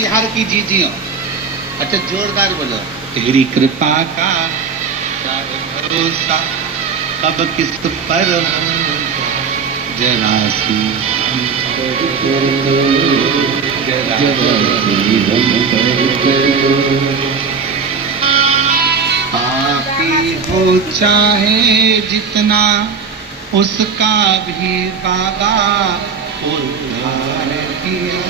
बिहार की जीजियो। अच्छा जोरदार बोलो। तेरी कृपा का भरोसा कब किस पर हो, जरा सी पापी हो चाहे जितना उसका भी बाबा उद्धार किया।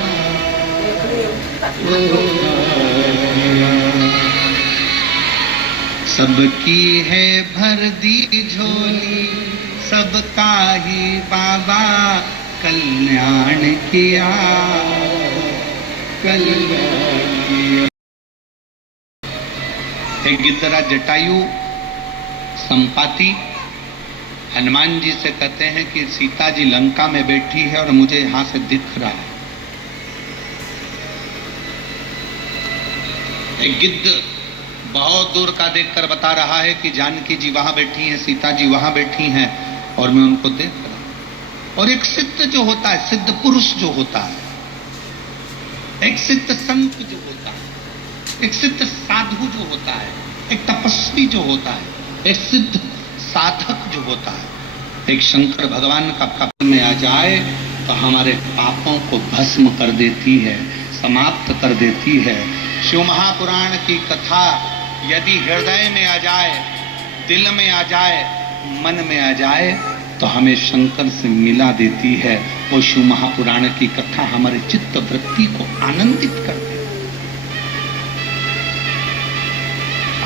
सबकी है भर दी झोली, सबका ही बाबा कल्याण किया, कल्याण किया। एक गिद्धरा जटायु संपाति हनुमान जी से कहते हैं कि सीता जी लंका में बैठी है और मुझे यहां से दिख रहा है। एक गिद्ध बहुत दूर का देखकर बता रहा है कि जानकी जी वहां बैठी हैं, सीता जी वहां बैठी हैं और मैं उनको देख रहा हूं। और एक सिद्ध जो होता है, सिद्ध पुरुष जो होता है, एक सिद्ध संत जो होता है, एक सिद्ध साधु जो होता है, एक तपस्वी जो होता है, एक सिद्ध साधक जो होता है, एक शंकर भगवान का कप में आ जाए तो हमारे पापों को भस्म कर देती है, समाप्त कर देती है। शिव महापुराण की कथा यदि हृदय में आ जाए, दिल में आ जाए, मन में आ जाए तो हमें शंकर से मिला देती है। वो शिव महापुराण की कथा हमारे चित्त वृत्ति को आनंदित कर देती है,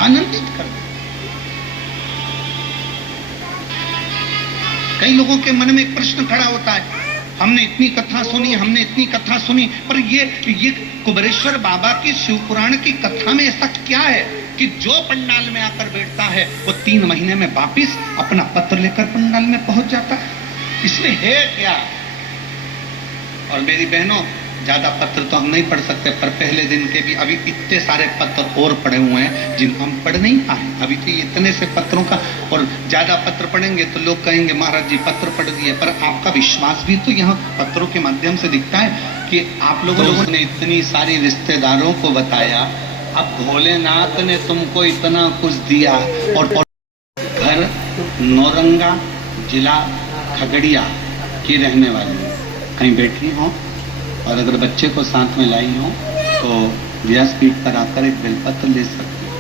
आनंदित कर देती। कई लोगों के मन में एक प्रश्न खड़ा होता है, हमने इतनी कथा सुनी, हमने इतनी कथा सुनी, पर ये कुबेरेश्वर बाबा की शिव पुराण की कथा में ऐसा क्या है कि जो पंडाल में आकर बैठता है वो 3 महीने में वापिस अपना पत्र लेकर पंडाल में पहुंच जाता है? इसमें है क्या? और मेरी बहनों, ज्यादा पत्र तो हम नहीं पढ़ सकते, पर पहले दिन के भी अभी इतने सारे पत्र और पढ़े हुए हैं जिनको हम पढ़ नहीं पाए। अभी तो इतने से पत्रों का, और ज्यादा पत्र पढ़ेंगे तो लोग कहेंगे महाराज जी पत्र पढ़ दिए, पर आपका विश्वास भी तो यहाँ पत्रों के माध्यम से दिखता है कि आप लोगों ने इतनी सारी रिश्तेदारों को बताया। अब भोलेनाथ ने तुमको इतना कुछ दिया और घर नौरंगा जिला खगड़िया की रहने वाली कहीं बैठी हो और अगर बच्चे को साथ में लाई हो तो व्यासपीठ पर आकर एक बेलपत्र ले सकते हो।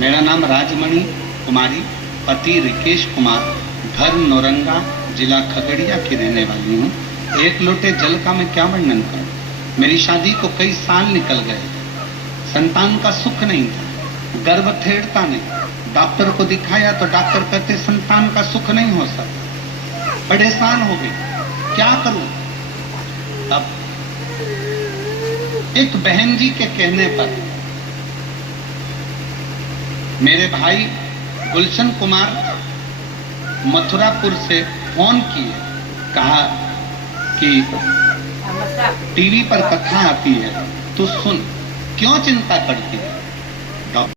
मेरा नाम राजमणि कुमारी, पति रिकेश कुमार, घर नौरंगा जिला खगड़िया की रहने वाली हूँ। एक लोटे जल का मैं क्या वर्णन करूँ। मेरी शादी को कई साल निकल गए, संतान का सुख नहीं था, गर्भ ठेड़ता नहीं। डॉक्टर को दिखाया तो डॉक्टर कहते संतान का सुख नहीं हो सकता। परेशान हो गई, क्या करूं? अब एक बहन जी के कहने पर मेरे भाई गुलशन कुमार मथुरापुर से फोन किए, कहा कि टीवी पर कथा आती है तो सुन, क्यों चिंता करती है?